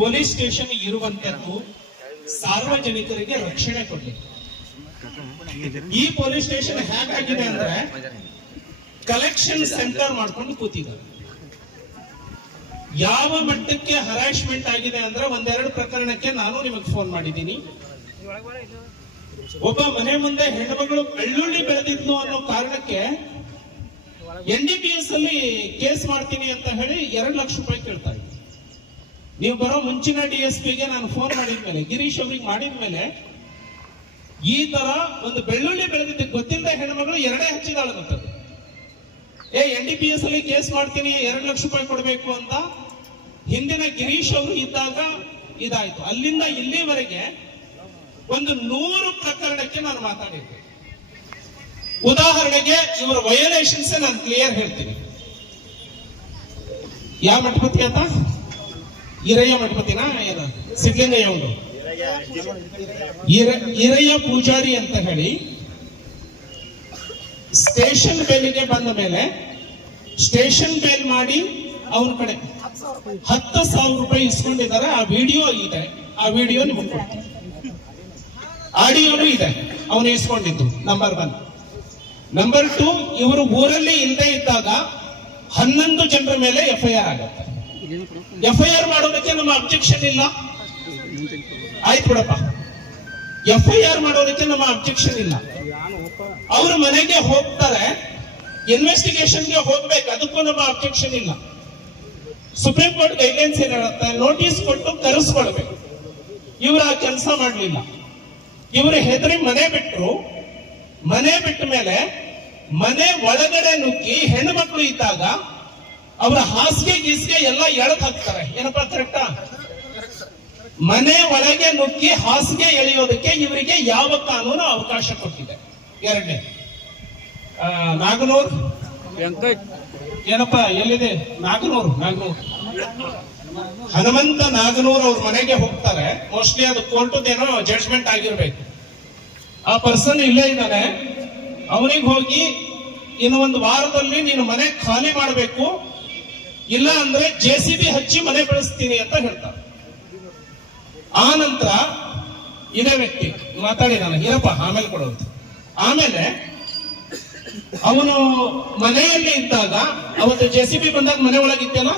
Police station ಇರುವಂತದ್ದು ಸಾರ್ವಜನಿಕರಿಗೆ ರಕ್ಷಣೆ ಕೊಡಲಿ. ಈ ಪೊಲೀಸ್ ಸ್ಟೇಷನ್ ಹೇಗಾಗಿದೆ ಅಂದ್ರೆ ಕಲೆಕ್ಷನ್ ಸೆಂಟರ್ ಮಾಡ್ಕೊಂಡು ಕೂತಿದ್ದಾರೆ. ಯಾವ ಮಟ್ಟಕ್ಕೆ ಹರಾಶ್ಮೆಂಟ್ ಆಗಿದೆ ಅಂದ್ರೆ ಒಂದೆರಡು ಪ್ರಕರಣಕ್ಕೆ ನಾನು ನಿಮಗೆ ಫೋನ್ ಮಾಡಿದ್ದೀನಿ. ಒಬ್ಬ ಮನೆ ಮುಂದೆ ಹೆಣ್ಮಗಳು ಬೆಳ್ಳುಳ್ಳಿ ಬೆಳೆದಿದ್ನು ಅನ್ನೋ ಕಾರಣಕ್ಕೆ ಎನ್ ಡಿ ಪಿ ಎಸ್ ಅಲ್ಲಿ ಕೇಸ್ ಮಾಡ್ತೀನಿ ಅಂತ ಹೇಳಿ ಎರಡು ಲಕ್ಷ ರೂಪಾಯಿ ಕೇಳ್ತಾ ಇದ್ರು ನೀವು ಬರೋ ಮುಂಚಿನ ಡಿ ಎಸ್ ಪಿಗೆ ನಾನು ಫೋನ್ ಮಾಡಿದ ಮೇಲೆ ಗಿರೀಶ್ ಅವ್ರಿಗೆ ಮಾಡಿದ್ಮೇಲೆ, ಈ ತರ ಒಂದು ಬೆಳ್ಳುಳ್ಳಿ ಬೆಳೆದಿದ್ದ ಗೊತ್ತಿಲ್ಲದೆ ಹೆಣ್ಮಗಳು ಎರಡೇ ಹಚ್ಚಿದಾಳು ಮತ್ತದು ಏ ಎನ್ ಡಿ ಪಿ ಎಸ್ ಅಲ್ಲಿ ಕೇಸ್ ಮಾಡ್ತೀನಿ, ಎರಡು ಲಕ್ಷ ರೂಪಾಯಿ ಕೊಡಬೇಕು ಅಂತ ಹಿಂದಿನ ಗಿರೀಶ್ ಅವರು ಇದ್ದಾಗ ಇದಾಯ್ತು. ಅಲ್ಲಿಂದ ಇಲ್ಲಿವರೆಗೆ ಒಂದು ನೂರು ಪ್ರಕರಣಕ್ಕೆ ನಾನು ಮಾತಾಡಿದ್ದೆ. ಉದಾಹರಣೆಗೆ ಇವರ ವಯೋಲೇಷನ್ಸ್ ನಾನು ಕ್ಲಿಯರ್ ಹೇಳ್ತೀನಿ. ಯಾವ ಮಠಪತಿ ಅಂತ ಈರಯ್ಯ ಮಠಪತಿನ ಏನ? ಪೂಜಾರಿ ಅಂತ ಹೇಳಿ ಸ್ಟೇಷನ್ ಬೇಲಿಗೆ ಬಂದ ಮೇಲೆ, ಸ್ಟೇಷನ್ ಬೇಲ್ ಮಾಡಿ ಅವ್ರ ಕಡೆ ಹತ್ತು ಸಾವಿರ ರೂಪಾಯಿ ಇಸ್ಕೊಂಡಿದ್ದಾರೆ. ಆ ವಿಡಿಯೋ ಇದೆ. ಆ ವಿಡಿಯೋ ನಿಮ್ಗೆ ಆಡಿಯೋನು ಇದೆ. ಅವನು ಇಸ್ಕೊಂಡಿದ್ದು. ನಂಬರ್ ಒನ್ ನಂಬರ್ ಟು ಇವರು ಊರಲ್ಲಿ ಇಲ್ಲದೆ ಇದ್ದಾಗ ಹನ್ನೊಂದು ಜನರ ಮೇಲೆ ಎಫ್ ಐ ಆರ್ ಆಗುತ್ತೆ. ಎಫ್ ಐ ಮಾಡೋದಕ್ಕೆ ನಮ್ಮ ಅಬ್ಜೆಕ್ಷನ್ ಇಲ್ಲ. ಆಯ್ತು ಬಿಡಪ್ಪ. ಎಫ್ ಐ ಮಾಡೋದಕ್ಕೆ ನಮ್ಮ ಅಬ್ಜೆಕ್ಷನ್ ಇಲ್ಲ. ಅವರು ಮನೆಗೆ ಹೋಗ್ತಾರೆ ಇನ್ವೆಸ್ಟಿಗೇಷನ್ಗೆ ಹೋಗ್ಬೇಕು, ಅದಕ್ಕೂ ನಮ್ಮ ಅಬ್ಜೆಕ್ಷನ್ ಇಲ್ಲ. ಸುಪ್ರೀಂ ಕೋರ್ಟ್ ಗೈಡ್ಲೈನ್ಸ್ ಏನ್ ಹೇಳುತ್ತೆ ನೋಟಿಸ್ ಕೊಟ್ಟು ಕರೆಸ್ಕೊಳ್ಬೇಕು ಇವ್ರು ಆ ಕೆಲಸ ಮಾಡಲಿಲ್ಲ. ಇವರು ಹೆದರಿ ಮನೆ ಬಿಟ್ಟರು ಮನೆ ಬಿಟ್ಟ ಮೇಲೆ ಮನೆ ಒಳಗಡೆ ನುಗ್ಗಿ ಹೆಣ್ಣು ಮಕ್ಕಳು ಇದ್ದಾಗ ಅವರ ಹಾಸಿಗೆ ಗೀಸಿಗೆ ಎಲ್ಲ ಎಳೆದು ಹಾಕ್ತಾರೆ. ಏನಪ್ಪ ಕರೆಕ್ಟಾ ಮನೆ ಒಳಗೆ ನುಗ್ಗಿ ಹಾಸಿಗೆ ಎಳೆಯೋದಕ್ಕೆ ಇವರಿಗೆ ಯಾವ ಕಾನೂನು ಅವಕಾಶ ಕೊಟ್ಟಿದೆ? ಎರಡನೇ. ನಾಗನೂರ್? ಏನಪ್ಪ, ಎಲ್ಲಿದೆ? ನಾಗನೂರು ನಾಗನೂರು. ಹನುಮಂತ ನಾಗನೂರ್ ಅವ್ರ ಮನೆಗೆ ಹೋಗ್ತಾರೆ. ಮೋಸ್ಟ್ಲಿ ಅದು ಕೋರ್ಟದೇನೋ ಜಡ್ಜ್ಮೆಂಟ್ ಆಗಿರ್ಬೇಕು. ಆ ಪರ್ಸನ್ ಇಲ್ಲೇ ಇದ್ದಾನೆ. ಅವನಿಗೆ ಹೋಗಿ, ಇನ್ನು ಒಂದು ವಾರದಲ್ಲಿ ನೀನು ಮನೆ ಖಾಲಿ ಮಾಡಬೇಕು. ಇಲ್ಲ ಅಂದ್ರೆ ಜೆ ಸಿ ಬಿ ಹಚ್ಚಿ ಮನೆ ಬೆಳೆಸ್ತೀನಿ ಅಂತ ಹೇಳ್ತಾರೆ. ಆ ನಂತರ ಇದೇ ವ್ಯಕ್ತಿ, ಮಾತಾಡಿ ನಾನು, ಇರಪ್ಪ, ಆಮೇಲೆ ಕೊಡೋದು ಆಮೇಲೆ ಅವನು ಮನೆಯಲ್ಲಿ ಇದ್ದಾಗ, ಅವತ್ತು ಜೆ ಸಿ ಬಿ ಬಂದಾಗ ಮನೆ ಒಳಗಿದ್ದಲ್ಲ